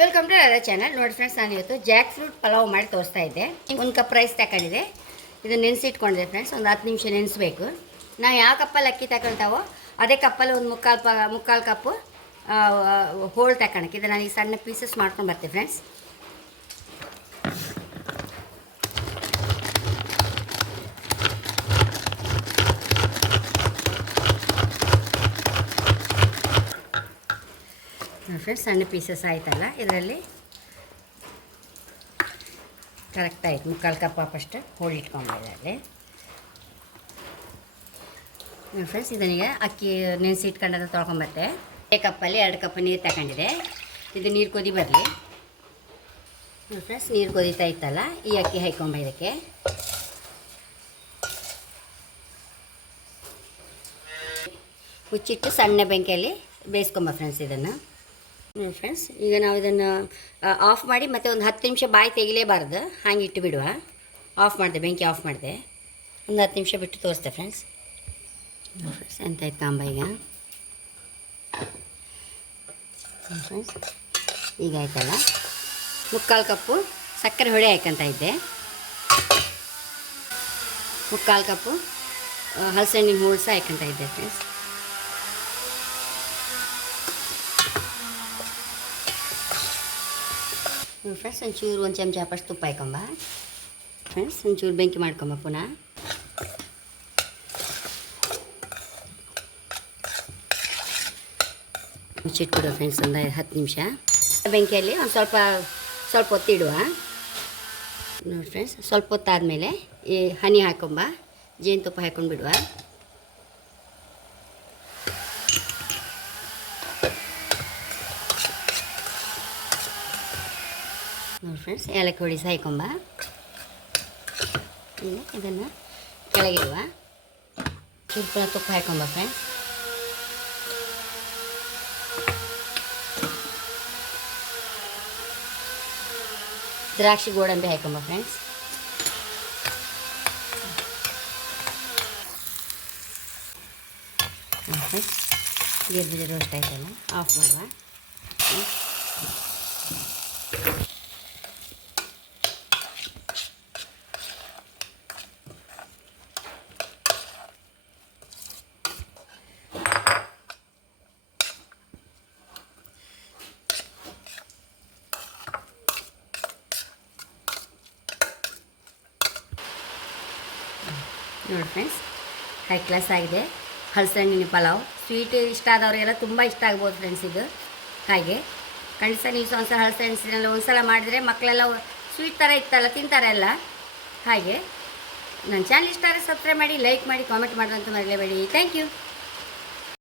Welcome to ಅದ channel ನೋಡಿ friends ನಾನು ಇವತ್ತು ಜಾಕ್ ಫ್ರೂಟ್ ಪಲಾವ್ ಮಾಡಿ ತೋರಿಸ್ತಾ ಇದ್ದೆ. ಒಂದು ಕಪ್ ರೈಸ್ ತಗೊಂಡಿದೆ ಇದು ನೆನೆಸಿಟ್ಕೊಂಡಿದೆ ಫ್ರೆಂಡ್ಸ್ ಒಂದು ಹತ್ತು ನಿಮಿಷ ನೆನೆಸ್ಬೇಕು. ನಾವು ಯಾವ ಕಪ್ಪಲ್ಲಿ ಅಕ್ಕಿ ತಗೊಳ್ತಾವೋ ಅದೇ ಕಪ್ಪಲ್ಲಿ ಒಂದು ಮುಕ್ಕಾಲು ಪ ಮುಕ್ಕಾಲು ಕಪ್ಪು ಹೋಳು ತಗೊಳಕ್ಕೆ ಇದು ನಾನು ಈಗ ಸಣ್ಣ ಪೀಸಸ್ ಮಾಡ್ಕೊಂಡು ಬರ್ತೀನಿ ಫ್ರೆಂಡ್ಸ್ ಫ್ರೆಂಡ್ಸ್ ಸಣ್ಣ ಪೀಸಸ್ ಆಯ್ತಲ್ಲ? ಇದರಲ್ಲಿ ಕರೆಕ್ಟ್ ಆಯಿತು. ಮುಕ್ಕಾಲು ಕಪ್ ಫಸ್ಟ್ ಹೋಳಿ ಇಟ್ಕೊಂಡಿದ್ದಲ್ಲಿ ಫ್ರೆಂಡ್ಸ್ ಇದನಿಗೆ ಅಕ್ಕಿ ನೆನೆಸಿ ಇಟ್ಕೊಂಡದ ತೊಳ್ಕೊಂಬತ್ತೆ. ಈ ಕಪ್ಪಲ್ಲಿ ಎರಡು ಕಪ್ ನೀರು ತಗೊಂಡಿದೆ. ಇದು ನೀರು ಕುದಿ ಬರಲಿ. ಫ್ರೆಂಡ್ಸ್ ನೀರು ಕುದೀತಾ ಇತ್ತಲ್ಲ? ಈ ಅಕ್ಕಿ ಹಾಕೊಂಬ ಇದಕ್ಕೆ. ಮುಚ್ಚಿಟ್ಟು ಸಣ್ಣ ಬೆಂಕಿಯಲ್ಲಿ ಬೇಯಿಸ್ಕೊಂಬ ಫ್ರೆಂಡ್ಸ್ ಇದನ್ನು. ಫ್ರೆಂಡ್ಸ್ ಈಗ ನಾವು ಇದನ್ನು ಆಫ್ ಮಾಡಿ ಮತ್ತೆ ಒಂದು ಹತ್ತು ನಿಮಿಷ ಬಾಯಿ ತೆಗಿಲೇಬಾರ್ದು. ಹಾಗೆ ಇಟ್ಟು ಬಿಡುವ. ಆಫ್ ಮಾಡಿದೆ, ಬೆಂಕಿ ಆಫ್ ಮಾಡಿದೆ. ಒಂದು ಹತ್ತು ನಿಮಿಷ ಬಿಟ್ಟು ತೋರಿಸ್ತೆ ಫ್ರೆಂಡ್ಸ್ ಫ್ರೆಂಡ್ಸ್ ಎಂತ ಆಯ್ತು ಕಾಂಬ ಈಗ? ಫ್ರೆಂಡ್ಸ್ ಈಗ ಆಯ್ತಲ್ಲ? ಮುಕ್ಕಾಲು ಕಪ್ಪು, ಸಕ್ಕರೆ ಹೊಳೆ ಹಾಕಂತ ಇದ್ದೆ. ಮುಕ್ಕಾಲು ಕಪ್ಪು ಹಲಸಣ್ಣಿನ ಹೂಳು ಸಹ ಹಾಕಂತ ಇದ್ದೆ ಫ್ರೆಂಡ್ಸ್ ಫ್ರೆಂಡ್ಸ್ ಒಂಚೂರು, ಒಂದು ಚಮಚ ಫಸ್ಟ್ ತುಪ್ಪ ಹಾಕೊಂಬ. ಫ್ರೆಂಡ್ಸ್ ಒಂಚೂರು ಬೆಂಕಿ ಮಾಡ್ಕೊಂಬ ಪುನಃ. ಮುಚ್ಚಿಟ್ಬಿಡು ಫ್ರೆಂಡ್ಸ್ ಒಂದು ಹತ್ತು ನಿಮಿಷ. ಬೆಂಕಿಯಲ್ಲಿ ಒಂದು ಸ್ವಲ್ಪ ಸ್ವಲ್ಪ ಹೊತ್ತಿಡುವ ನೋಡಿ ಫ್ರೆಂಡ್ಸ್ ಸ್ವಲ್ಪ ಹೊತ್ತಾದಮೇಲೆ ಈ ಹನಿ ಹಾಕೊಂಬ. ಜೇನುತುಪ್ಪ ಹಾಕೊಂಡು ಬಿಡುವ. ನೋಡಿ ಫ್ರೆಂಡ್ಸ್ ಏಲಕ್ಕಿ ಹೊಡಿ ಸಾಯ್ಕೊಂಬ. ಈಗ ಇದನ್ನು ಕೆಳಗಿಡುವ. ಚೂರು ತುಪ್ಪ ಹಾಕೊಂಬ ಫ್ರೆಂಡ್ಸ್ ದ್ರಾಕ್ಷಿ ಗೋಡಂಬಿ ಹಾಕೊಂಬ ಫ್ರೆಂಡ್ಸ್ ಫ್ರೆಂಡ್ಸ್ ಗೆದ್ದಿದೆ ರೋಸ್ಟ್ ಆಯ್ತಲ್ಲ ಆಫ್ ಮಾಡುವ. ನೋಡಿ ಫ್ರೆಂಡ್ಸ್ ಹೈ ಕ್ಲಾಸ್ ಆಗಿದೆ. ಹಲಸಣ್ಣಿನ ಪಲಾವ್. ಸ್ವೀಟ್ ಇಷ್ಟ ಆದವರಿಗೆಲ್ಲ ತುಂಬ ಇಷ್ಟ ಆಗ್ಬೋದು ಫ್ರೆಂಡ್ಸ್ ಇದು. ಹಾಗೆ ಖಂಡಿತ ನೀವು ಸಹ ಒಂದ್ಸಲ ಒಂದು ಒಂದ್ಸಲ ಮಾಡಿದರೆ ಮಕ್ಕಳೆಲ್ಲ ಸ್ವೀಟ್ ಥರ ಇತ್ತಲ್ಲ, ತಿಂತಾರೆ ಎಲ್ಲ ಹಾಗೆ, ನನ್ನ ಚಾನಲ್ ಇಷ್ಟ ಆದರೆ ಸಬ್ಸ್ಕ್ರೈಬ್ ಮಾಡಿ ಲೈಕ್ ಮಾಡಿ ಕಾಮೆಂಟ್ ಮಾಡೋದಂತ ಮರಲೇಬೇಡಿ. Thank you